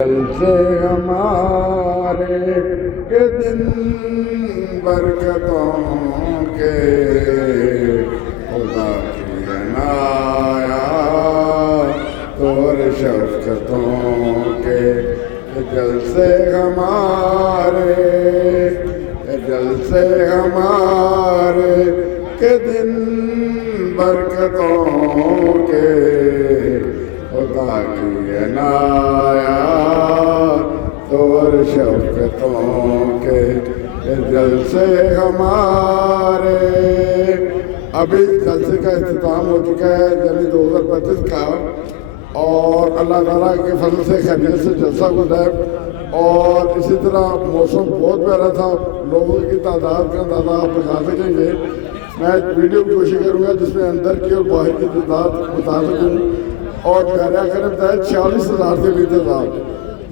دل سے ہمارے کے دن برکتوں کے خدا کی عنایات اور شفقتوں کے دل سے ہمارے کے دن برکتوں کے خدا کی عنایات اور شفقتوں کے دل سے ہمارے۔ ابھی جلسے کا اختتام ہو چکا ہے جنوری 2025 کا، اور اللہ تعالیٰ کے فضل سے خیریت سے جلسہ گزرا ہے، اور اسی طرح موسم بہت پیارا تھا، لوگوں کی تعداد کا اندازہ آپ بتا سکیں گے۔ میں ویڈیو کی کوشش کروں گا جس میں اندر کی اور باہر کی تعداد بتا سکوں، اور پیارے آقا نے بتایا 40,000 سے بھی تعداد،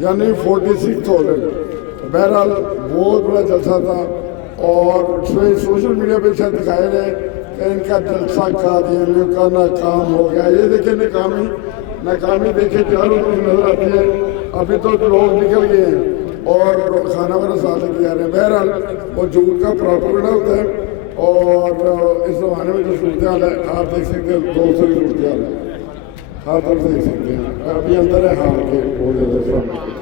یعنی 46,000۔ بہرحال بہت بڑا جلسہ تھا، اور اس میں سوشل میڈیا پہ شاید دکھائے گئے کہ ان کا جلسہ قادیانیوں کا ناکام ہو گیا۔ یہ دیکھیں ناکامی دیکھیں چاروں طرف نظر آتی ہے۔ ابھی تو لوگ نکل گئے ہیں اور کھانا وانا ساتھ لے کے جا رہے ہیں۔ بہرحال وہ جھوٹ کا پروپیگنڈا ہوتا ہے، اور اس زمانے میں جو صورتحال ہے آپ دیکھ سکتے ہیں، دوسری صورتحال ہے، ہر طرف دیکھ سکتے ہیں۔ ابھی اندر ہے حال کے بہت زیادہ